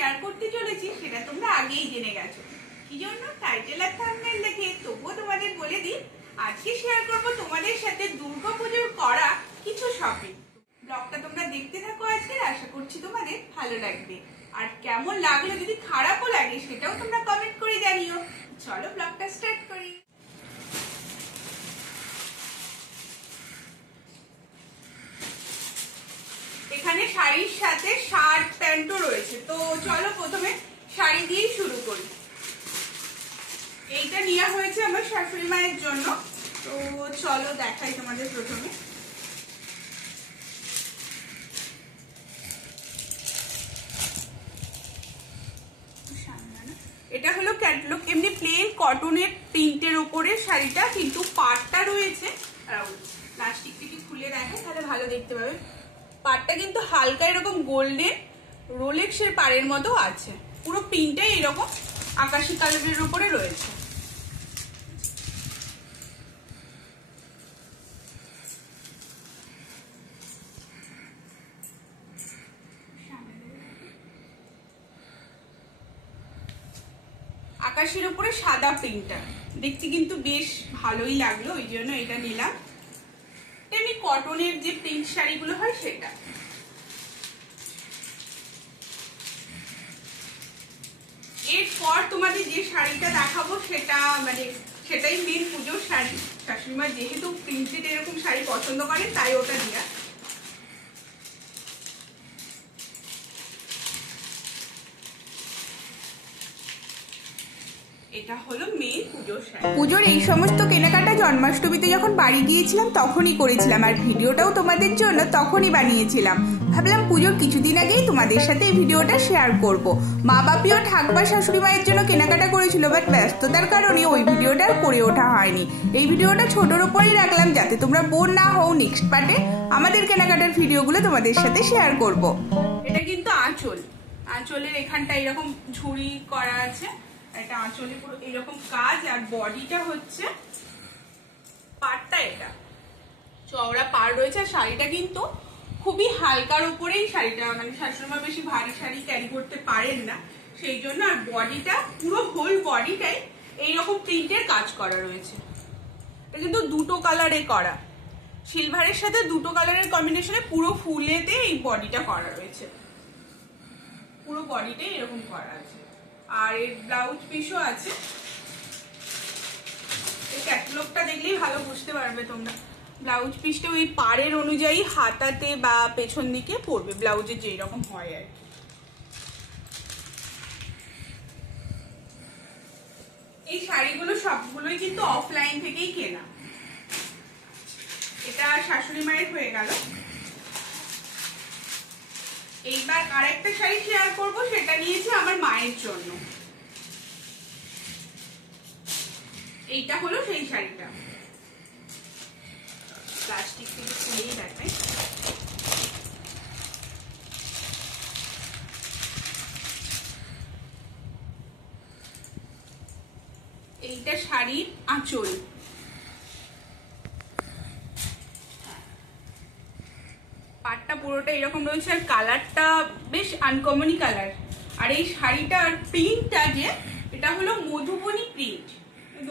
Share করতে চলেছি সেটা তোমরা আগেই জেনে গেছো। কি জন্য টাইটেল আর থাম্বনেল দেখে তবুও তোমাদের বলে দিই, আজকে শেয়ার করব তোমাদের সাথে দুর্গাপুজোর করা কিছু শপিং। ব্লগটা তোমরা দেখতে থাকো আজকে, আশা করছি তোমাদের ভালো লাগবে। আর কেমন লাগলো, যদি খারাপও লাগে সেটাও তোমরা কমেন্ট করে জানিও। চলো ব্লগটা স্টার্ট করি। এখানে শাড়ির সাথে শার্ট প্যান্টও রয়েছে, তো চলো প্রথমে শাড়ি দিয়েই শুরু করি। এইটা নেওয়া হয়েছে আমার শাশুড়ি মায়ের জন্য, তো চলো দেখাই তোমাদের। প্রথমে এটা হলো ক্যাটলগ, এমনি প্লেন কটনের প্রিন্টের ওপরে শাড়িটা, কিন্তু পাড়টা রয়েছে প্লাস্টিক থেকে খুলে দেখে তাহলে ভালো দেখতে পাবে। পাড়টা কিন্তু হালকা এরকম গোল্ডেন রোলেক্সের পাড়ের মতো আছে, পুরো প্রিন্টটাই এরকম আকাশি কালারের উপরে রয়েছে। আকাশের উপরে সাদা প্রিন্টটা দেখতে কিন্তু বেশ ভালোই লাগলো, ওই জন্য এটা নিলাম। এমনি কটনের যে প্রিন্ট শাড়িগুলো হয় সেটা। এরপর তোমাদের যে শাড়িটা দেখাবো সেটা সেটাই মেন পুজোর শাড়ি। শাশুড়িমা যেহেতু প্রিন্টেড এরকম শাড়ি পছন্দ করেন তাই ওটা দিয়া। এটা হলো মেন পুজোর শাড়ি। পুজোর এই সমস্ত কেনাকাটা জন্মাষ্টমীতে যখন বাড়ি গিয়েছিলাম তখনই করেছিলাম, আর ভিডিওটাও তোমাদের জন্য তখনই বানিয়েছিলাম। ভাবলাম পুজোর কিছুদিন আগেই তোমাদের সাথে এই ভিডিওটা শেয়ার করব। মা বাপি ও ঠাকুমা শাশুড়ি মায়ের জন্য কেনাকাটা করেছিল, বাট ব্যস্ততার কারণে ওই ভিডিওটা আর করে ওঠা হয়নি। এই ভিডিওটা ছোটোর উপরেই রাখলাম যাতে তোমরা বোর না হও। নেক্সট পার্টে আমাদের কেনাকাটার ভিডিওগুলো তোমাদের সাথে শেয়ার করব। এটা কিন্তু আঁচল, আঁচলের এখানটা এরকম ঝুড়ি করা আছে, এটা আঁচলে পুরো এরকম কাজ। আর বডিটা হচ্ছে পাড়টা, এটা চওড়া পাড় রয়েছে। আর শাড়িটা কিন্তু খুবই হালকার উপরেই শাড়িটা, শাশুড়িমা বেশি ভারী শাড়ি ক্যারি করতে পারেন না সেই জন্য। আর বডিটা পুরো হোল বডিটাই এইরকম প্রিন্টের কাজ করা রয়েছে। এটা কিন্তু দুটো কালারে করা, সিলভারের সাথে দুটো কালারের কম্বিনেশনে পুরো ফুলেতে এই বডিটা করা রয়েছে। পুরো বডিটাই এরকম করা আছে। আর এর ব্লাউজ পিসও আছে। এই ক্যাটালগটা দেখলেই ভালো বুঝতে পারবে তোমরা। ব্লাউজ পিসটা ওই পাড়ের অনুযায়ী হাতাতে বা পেছন দিকে পড়বে, ব্লাউজের যেই রকম হয় আর কি। এই শাড়িগুলো সবগুলোই কিন্তু অফলাইন থেকেই কেনা। এটা শাশুড়ি মায়ের হয়ে গেল। এইবার আরেকটা শাড়ি শেয়ার করব, সেটা নিয়েছি আমার মায়ের জন্য। এইটা হলো সেই শাড়িটা, প্লাস্টিক থেকে খুলেই দেখাই। এইটা শাড়ির আঁচল, পাটটা পুরোটা এরকম রয়েছে। আর কালারটা বেশ আনকমনই কালার। আর এই শাড়িটার প্রিন্টটা যে এটা হলো মধুবনী প্রিন্ট,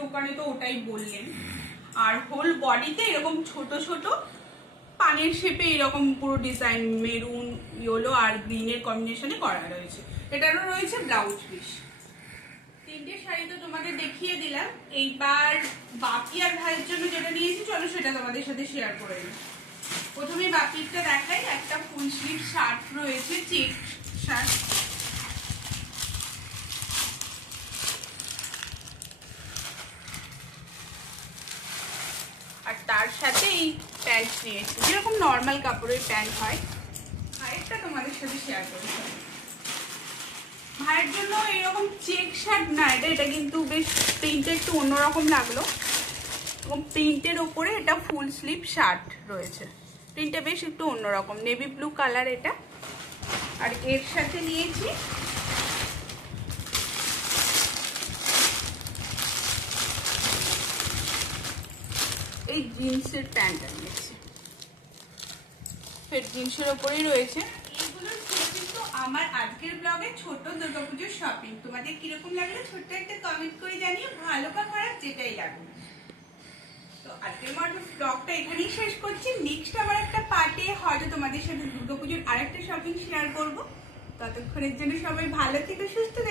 দোকানে তো ওটাই বললেন। আর হোল বডিতে এরকম ছোট ছোট পানের শেপে এরকম পুরো ডিজাইন মেরুন, ইয়েলো আর গ্রিনের কম্বিনেশনে করা রয়েছে। এটারও রয়েছে ব্লাউজ পিস। তিনটে শাড়ি তো তোমাদের দেখিয়ে দিলাম। এইবার বাপি আর ভাইয়ের জন্য যেটা নিয়েছি চলো সেটা তোমাদের সাথে শেয়ার করে নিই। প্রথমে বাপিরটা দেখাই। একটা ফুল স্লিভ শার্ট রয়েছে, চেক শার্ট। আর তার সাথে এই প্যান্ট নিয়েছি, যেরকম নর্মাল কাপড়ের প্যান্ট হয়। ভাইয়েরটা তোমাদের সাথে শেয়ার করি। ভাইয়ের জন্য এরকম চেক শার্ট না, এটা কিন্তু বেশ প্রিন্টটা একটু অন্যরকম লাগলো। এবং প্রিন্টের ওপরে এটা ফুল স্লিভ শার্ট রয়েছে, প্রিন্টটা বেশ একটু অন্যরকম, নেভি ব্লু কালার এটা। আর এর সাথে নিয়েছি এই জিন্সের প্যান্টটা নিয়েছি, ফের জিন্সের ওপরেই রয়েছে। এইগুলোর কিন্তু আমার আজকের ব্লগে ছোট দুর্গাপুজোর শপিং। তোমাদের কিরকম লাগলো ছোট্ট একটা কমেন্ট করে জানিও, ভালো বা খারাপ যেটাই লাগুক। তো আজকের মতো ব্লগটা এখানেই শেষ করছি। নেক্সট আবার একটা পার্টে হয়তো তোমাদের সাথে দুর্গাপুজোর আরেকটা শপিং শেয়ার করবো। ততক্ষণের জন্য সবাই ভালো থেকো, সুস্থ থেকো।